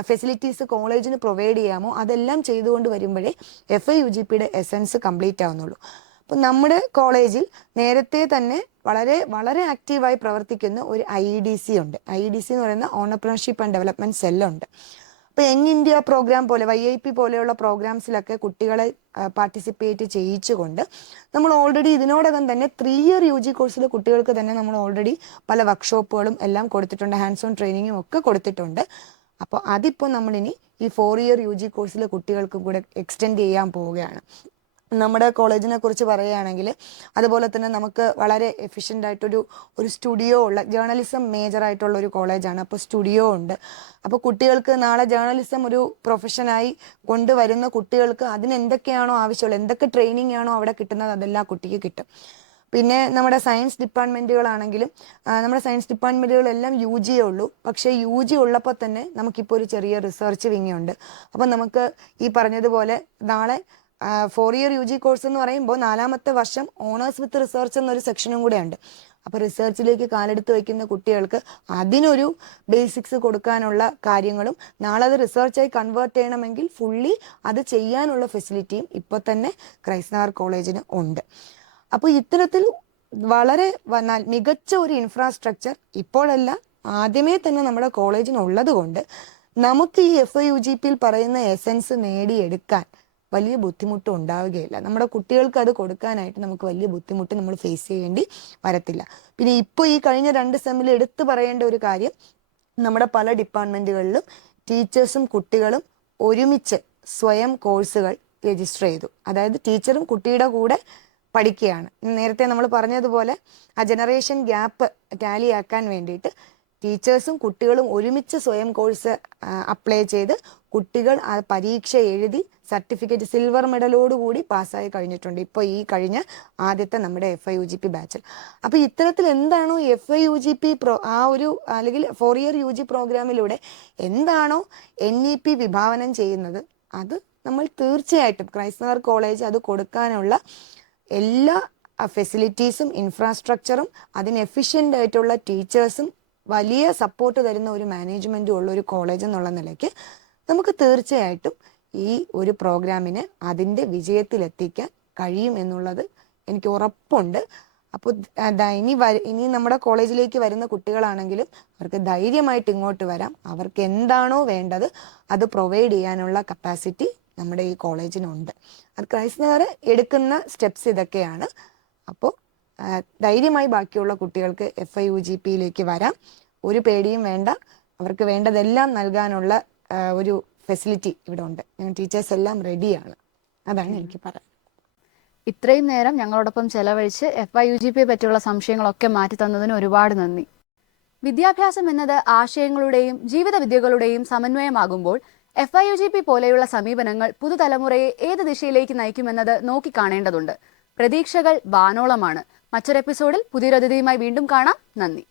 ഫെസിലിറ്റീസ് കോളേജിന് പ്രൊവൈഡ് ചെയ്യാമോ അതെല്ലാം ചെയ്തുകൊണ്ട് വരുമ്പോഴേ FIUGPയുടെ എസൻസ് കംപ്ലീറ്റ് ആവുന്നുള്ളൂ. അപ്പം നമ്മുടെ കോളേജിൽ നേരത്തെ തന്നെ വളരെ വളരെ ആക്റ്റീവായി പ്രവർത്തിക്കുന്ന ഒരു IEDC ഉണ്ട്. IEDC എന്ന് പറയുന്ന ഓണ്ടർപ്രണർഷിപ്പ് ആൻഡ് ഡെവലപ്മെന്റ് സെല്ലുണ്ട്. അപ്പോൾ യങ് ഇന്ത്യ പ്രോഗ്രാം പോലെ YIP പോലെയുള്ള പ്രോഗ്രാംസിലൊക്കെ കുട്ടികളെ പാർട്ടിസിപ്പേറ്റ് ചെയ്യിച്ചുകൊണ്ട് നമ്മൾ ഓൾറെഡി ഇതിനോടകം തന്നെ 3 ഇയർ UG കോഴ്സിലെ കുട്ടികൾക്ക് തന്നെ നമ്മൾ ഓൾറെഡി പല വർക്ക്ഷോപ്പുകളും എല്ലാം കൊടുത്തിട്ടുണ്ട്, ഹാൻഡ്സ് ഓൺ ട്രെയിനിങ്ങും ഒക്കെ കൊടുത്തിട്ടുണ്ട്. അപ്പോൾ അതിപ്പോൾ നമ്മളിനി ഈ 4 ഇയർ UG കോഴ്സിലെ കുട്ടികൾക്കും കൂടെ എക്സ്റ്റെൻഡ് ചെയ്യാൻ പോവുകയാണ്. നമ്മുടെ കോളേജിനെ കുറിച്ച് പറയുകയാണെങ്കിൽ അതുപോലെ തന്നെ നമുക്ക് വളരെ എഫിഷ്യൻ്റ് ആയിട്ടൊരു സ്റ്റുഡിയോ ഉള്ള, ജേർണലിസം മേജറായിട്ടുള്ള ഒരു കോളേജാണ്. അപ്പോൾ സ്റ്റുഡിയോ ഉണ്ട്. അപ്പോൾ കുട്ടികൾക്ക് നാളെ ജേർണലിസം ഒരു പ്രൊഫഷനായി കൊണ്ടുവരുന്ന കുട്ടികൾക്ക് അതിന് എന്തൊക്കെയാണോ ആവശ്യമുള്ളത്, എന്തൊക്കെ ട്രെയിനിങ് ആണോ അവിടെ കിട്ടുന്നത് അതെല്ലാം കുട്ടിക്ക് കിട്ടും. പിന്നെ നമ്മുടെ സയൻസ് ഡിപ്പാർട്ട്മെൻറ്റുകളാണെങ്കിലും നമ്മുടെ സയൻസ് ഡിപ്പാർട്ട്മെൻറ്റുകളെല്ലാം UG ഉള്ളൂ. പക്ഷേ UG ഉള്ളപ്പോൾ തന്നെ നമുക്കിപ്പോൾ ഒരു ചെറിയ റിസർച്ച് വിങ്ങുണ്ട്. അപ്പോൾ നമുക്ക് ഈ പറഞ്ഞതുപോലെ നാളെ 4 ഇയർ UG കോഴ്സ് എന്ന് പറയുമ്പോൾ 4ാമത്തെ വർഷം ഓണേഴ്സ് വിത്ത് റിസർച്ച് എന്നൊരു സെക്ഷനും കൂടെ ഉണ്ട്. അപ്പോൾ റിസർച്ചിലേക്ക് കാലെടുത്ത് വയ്ക്കുന്ന കുട്ടികൾക്ക് അതിനൊരു ബേസിക്സ് കൊടുക്കാനുള്ള കാര്യങ്ങളും നാളെ അത് റിസർച്ചായി കൺവേർട്ട് ചെയ്യണമെങ്കിൽ ഫുള്ളി അത് ചെയ്യാനുള്ള ഫെസിലിറ്റിയും ഇപ്പോൾ തന്നെ ക്രൈസ്റ്റ് നഗർ കോളേജിന് ഉണ്ട്. അപ്പോൾ ഇത്തരത്തിൽ വളരെ മികച്ച ഒരു ഇൻഫ്രാസ്ട്രക്ചർ ഇപ്പോഴല്ല ആദ്യമേ തന്നെ നമ്മുടെ കോളേജിനുള്ളത് കൊണ്ട് നമുക്ക് ഈ FIUGPയിൽ പറയുന്ന എസൻസ് നേടിയെടുക്കാൻ വലിയ ബുദ്ധിമുട്ട് ഉണ്ടാവുകയില്ല. നമ്മുടെ കുട്ടികൾക്ക് അത് കൊടുക്കാനായിട്ട് നമുക്ക് വലിയ ബുദ്ധിമുട്ട് നമ്മൾ ഫേസ് ചെയ്യേണ്ടി വരത്തില്ല. പിന്നെ ഇപ്പോൾ ഈ കഴിഞ്ഞ 2 സെമ്മിൽ എടുത്തു പറയേണ്ട ഒരു കാര്യം, നമ്മുടെ പല ഡിപ്പാർട്ട്മെൻറ്റുകളിലും ടീച്ചേഴ്സും കുട്ടികളും ഒരുമിച്ച് സ്വയം കോഴ്സുകൾ രജിസ്റ്റർ ചെയ്തു. അതായത് ടീച്ചറും കുട്ടിയുടെ കൂടെ പഠിക്കുകയാണ്. നേരത്തെ നമ്മൾ പറഞ്ഞതുപോലെ ആ ജനറേഷൻ ഗ്യാപ്പ് ടാലിയാക്കാൻ വേണ്ടിയിട്ട് ടീച്ചേഴ്സും കുട്ടികളും ഒരുമിച്ച് സ്വയം കോഴ്സ് അപ്ലൈ ചെയ്ത് കുട്ടികൾ ആ പരീക്ഷ എഴുതി സർട്ടിഫിക്കറ്റ് സിൽവർ മെഡലോടുകൂടി പാസ്സായി കഴിഞ്ഞിട്ടുണ്ട് ഇപ്പോൾ ഈ കഴിഞ്ഞ ആദ്യത്തെ നമ്മുടെ FIUGP ബാച്ചിൽ. അപ്പോൾ ഇത്തരത്തിൽ എന്താണോ FIUGP അല്ലെങ്കിൽ 4 ഇയർ UG പ്രോഗ്രാമിലൂടെ എന്താണോ NEP വിഭാവനം ചെയ്യുന്നത് അത് നമ്മൾ തീർച്ചയായിട്ടും ക്രൈസ്റ്റ് നഗർ കോളേജ് അത് കൊടുക്കാനുള്ള എല്ലാ ഫെസിലിറ്റീസും ഇൻഫ്രാസ്ട്രക്ചറും അതിന് എഫിഷ്യൻ്റ് ആയിട്ടുള്ള ടീച്ചേഴ്സും വലിയ സപ്പോർട്ട് തരുന്ന ഒരു മാനേജ്മെൻറ്റും ഉള്ള ഒരു കോളേജ് എന്നുള്ള നിലയ്ക്ക് നമുക്ക് തീർച്ചയായിട്ടും ഈ ഒരു പ്രോഗ്രാമിനെ അതിൻ്റെ വിജയത്തിലെത്തിക്കാൻ കഴിയും എന്നുള്ളത് എനിക്ക് ഉറപ്പുണ്ട്. അപ്പോൾ ഇനി നമ്മുടെ കോളേജിലേക്ക് വരുന്ന കുട്ടികളാണെങ്കിലും അവർക്ക് ധൈര്യമായിട്ട് ഇങ്ങോട്ട് വരാം. അവർക്ക് എന്താണോ വേണ്ടത് അത് പ്രൊവൈഡ് ചെയ്യാനുള്ള കപ്പാസിറ്റി നമ്മുടെ ഈ കോളേജിനുണ്ട്. അത് ക്രൈസ്റ്റ് നഗർ എടുക്കുന്ന സ്റ്റെപ്സ് ഇതൊക്കെയാണ്. അപ്പോൾ ധൈര്യമായി ബാക്കിയുള്ള കുട്ടികൾക്ക് FIUGPയിലേക്ക് വരാം. ഒരു പേടിയും വേണ്ട. അവർക്ക് വേണ്ടതെല്ലാം നൽകാനുള്ള ഒരു ഫെസിലിറ്റി ഇവിടെ ഉണ്ട്. ഞങ്ങൾ ടീച്ചേഴ്സ് എല്ലാം റെഡിയാണ്. അതാണ് എനിക്ക് പറയാൻ. ഇത്രയും നേരം ഞങ്ങളോടൊപ്പം ചെലവഴിച്ച് FIUGPയെ പറ്റിയുള്ള സംശയങ്ങളൊക്കെ മാറ്റി തന്നതിന് ഒരുപാട് നന്ദി. വിദ്യാഭ്യാസം എന്നത് ആശയങ്ങളുടെയും ജീവിത വിദ്യകളുടെയും സമന്വയമാകുമ്പോൾ FIUGP പോലെയുള്ള സമീപനങ്ങൾ പുതുതലമുറയെ ഏത് ദിശയിലേക്ക് നയിക്കുമെന്നത് നോക്കിക്കാണേണ്ടതുണ്ട്. പ്രതീക്ഷകൾ വാനോളമാണ്. മറ്റൊരു എപ്പിസോഡിൽ പുതിയൊരു അതിഥിയുമായി വീണ്ടും കാണാം. നന്ദി.